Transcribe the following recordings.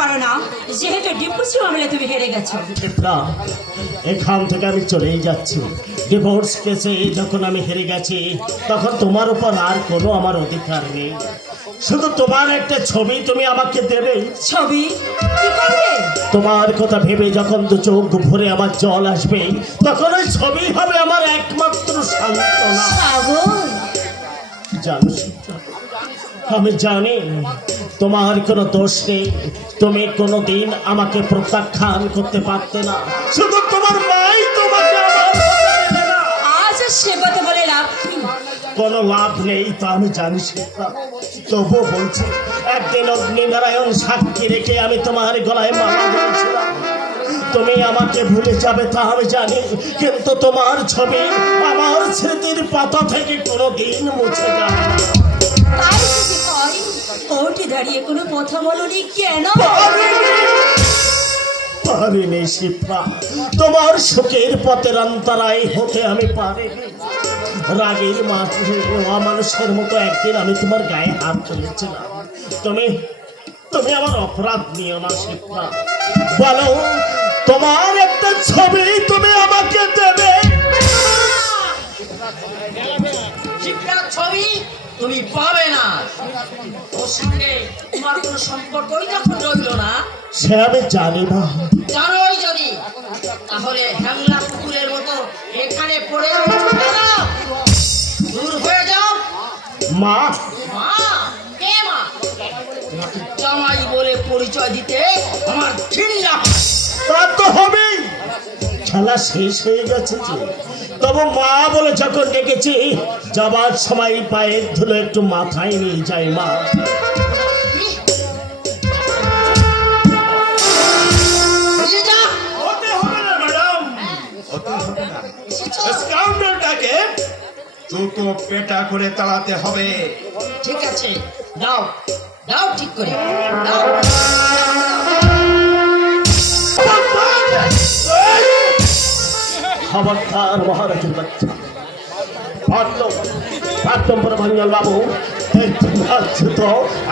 পারো না যেহেতু ডিপুসি মামলায় তুমি হেরে গেছো। এখান থেকে আমি চলেই যাচ্ছি। ডিভোর্স কেসে যখন আমি হেরে গেছি তখন তোমার উপর আর কোনো আমার অধিকার নেই। শুধু তোমার একটা ছবি তুমি আমাকে দেবে। ছবি? তোমার কথা ভেবে যখন দু চোখ ভরে আমার জল আসবে তখন ওই ছবি হবে আমার একমাত্র সান্ত্বনা। জানো আমি জানি। তোমার কোনো দোষ নেই। তুমি কোনো দিন আমাকে প্রত্যাখ্যান করতে পারতে না। শুধু তোমার মাই তোমাকে। আজ সে কথা বলে লাভ কি? কোনো লাভ নেই তা আমি জানি তবুও বলছি একদিন অগ্নিনারায়ণ সাক্ষী রেখে আমি তোমার গলায় মালা দিয়েছিলাম। তুমি আমাকে ভুলে যাবে তা আমি জানি কিন্তু তোমার ছবি আমার স্মৃতির পাতা থেকে কোনো দিন মুছে যাবে না। কোর্টে দাঁড়িয়ে কোনো কথা বলনি কেন? পারিনি শিপ্রা তোমার সুখের পথের অন্তরায় হতে আমি পারিনি। রাগের মাঠে মানুষের মতো একদিন আমি তোমার গায়ে হাত তুলেছিলাম। তুমি তুমি আমার অপরাধ নিও না শিপ্রা বলো তোমার একটা ছবি তুমি আমাকে দেবে। ছবি তুমি পাবে না। ওর সঙ্গে তোমার কোনো সম্পর্কই যখন রইল না। সে আমি জানি না। জানোই যদি। তাহলে হ্যাংলা কুকুরের মতো এখানে পড়ে দূর হয়ে যাও। মা। মা কে মা? জামাই বলে পরিচয় দিতে আমার ঘৃণা। তা তো হবেই খেলা শেষ হয়ে গেছে যে। তবে মা বলে যখন ডেকেছি যাবার সময় পায়ের ধুলো একটু মাথায় নিয়ে যাই মা। পেটা করে তাড়াতে হবে। ঠিক আছে। দাও দাও ঠিক করে। দাও। খবরদার মহারাজের বাচ্চা। পারলাম পারতাম পরে ভাঙ্গাল বাবু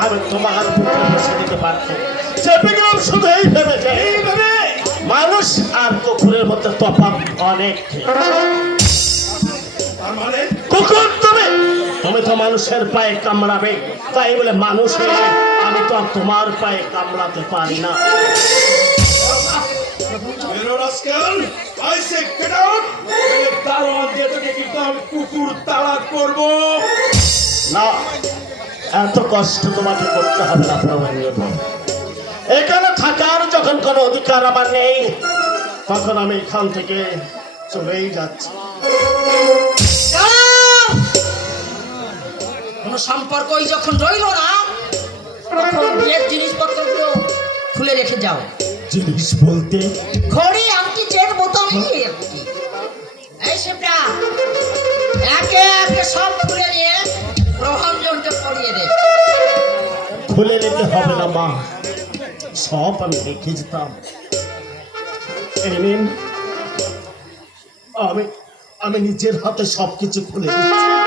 আমি তোমার বুকে বসে দিতে পারতাম চেপে গেলাম শুধু এই ভেবেছে এইভাবে মানুষ আর কুকুরের মধ্যে তফাৎ অনেক। মানে? কুকুর তুমি? তুমি তো মানুষের পায়ে কামড়াবে। তাই বলে মানুষের আমি তো তোমার পায়ে কামড়াতে পারি না। কুকুর না, এত কষ্ট তোমাকে করতে হবে না এখানে থাকার যখন কোনো অধিকার আমার নেই, তখন আমি এখান থেকে চলেই যাচ্ছি! কোনো সম্পর্কই যখন রইল না জিনিসপত্রগুলো খুলে রেখে যাও। জিনিস বলতে? ঘড়ি আংটি চেন বোতাম এই শিবরা একে একে সব খুলে নিয়ে প্রহঞ্জনকে পড়িয়ে দে। খুলে নিতে হবে না মা। সব আমি রেখে যেতাম। আমি আমি নিজের হাতে সবকিছু খুলে দিচ্ছি।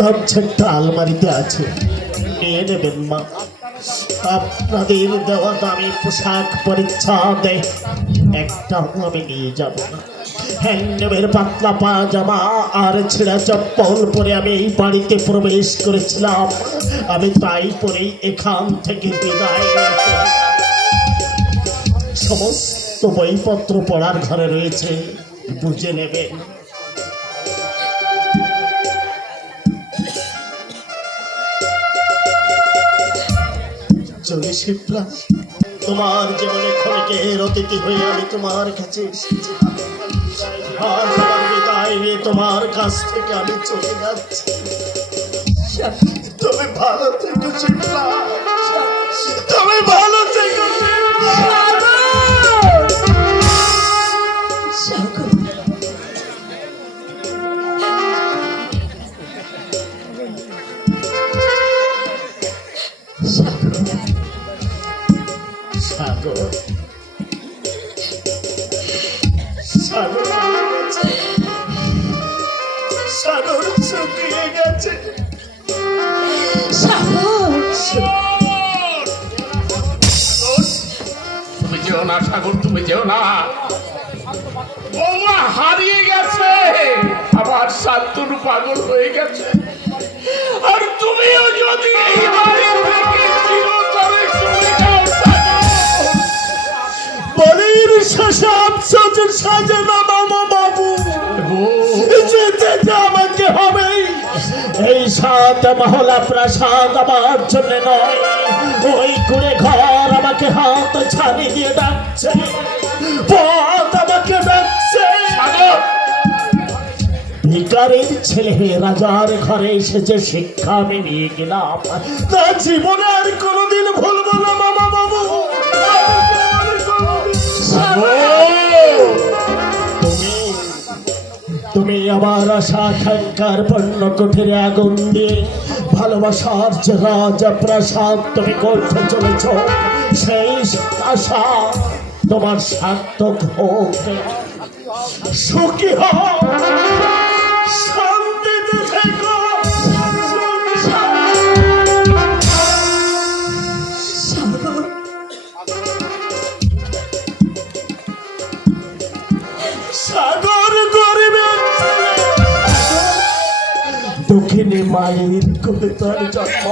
বোতাম ছেটটা আলমারিতে আছে। নিয়ে নেবেন মা। আপনাদের দেওয়া দামি পোশাক পরিচ্ছদে একটাও আমি নিয়ে যাব। না হ্যান্ডমের পাতলা পাজামা আর ছেঁড়া চপ্পল পরে আমি এই বাড়িতে প্রবেশ করেছিলাম। আমি তাই পরেই এখান থেকে বিদায় সমস্ত বইপত্র পড়ার ঘরে রয়েছে। বুঝে নেবেন। চলে শিবরা তোমার জীবনে ক্ষণিকের অতিথি হয়ে আমি তোমার কাছে এসেছি। তোমার কাছ থেকে আমি চলে যাচ্ছি। তুমি ভালো থেকো শিবরা সাগর শুকিয়ে গেছে। তুমি যেও না সাগর তুমি যেও না। বৌমা হারিয়ে গেছে। আমার শান্তনু পাগল হয়ে গেছে। আর তুমিও যদি এই বাড়ি থেকে চিরতরে চলে যাও বলির শেষাব সাজে সাজে না মামা বাবু। এই সাত মহলা প্রাসাদ আমার জন্য নয়। ওই ঘর আমাকে হাত দিয়ে ডাকছে। পথ আমাকে ডাকছে। ভিকারের ছেলে রাজার ঘরে এসেছে শিক্ষা আমি নিয়ে গেলাম, তা জীবনে আর কোনোদিন ভুলবো না, মামা। আমার আশা আকাঙ্ক্ষার পণ্য কুঠিরে আগুন দিয়ে ভালোবাসার যে রাজা প্রাসাদ তুমি করতে চলেছ, সেই আশা তোমার সার্থক হোক। সুখী হোক দক্ষিণে মায়ের কবিতার জন্ম।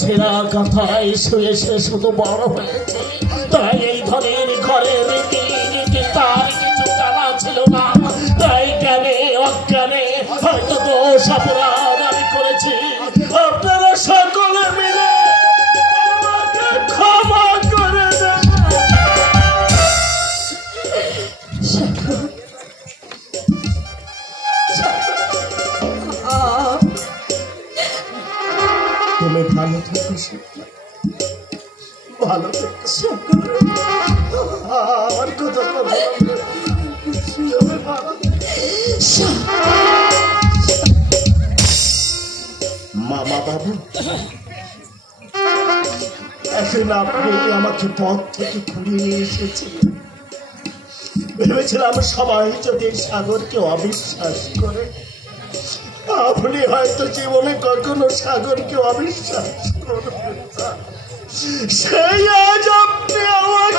ছেঁড়া কথায় শুয়ে সে শুধু বড় হয়েছে তাই এই ধরনের ঘরের আমার। মামা বাবু এখন আপনি আমাকে পথ থেকে ঘুরিয়ে নিয়ে এসেছিলেন ভেবেছিলাম সবাই যদি সাগরকে অবিশ্বাস করে, আপনি হয়তো জীবনে কখনো সাগরকে অবিশ্বাস করবেন না। সেই আজ আপনি আমাকে আগে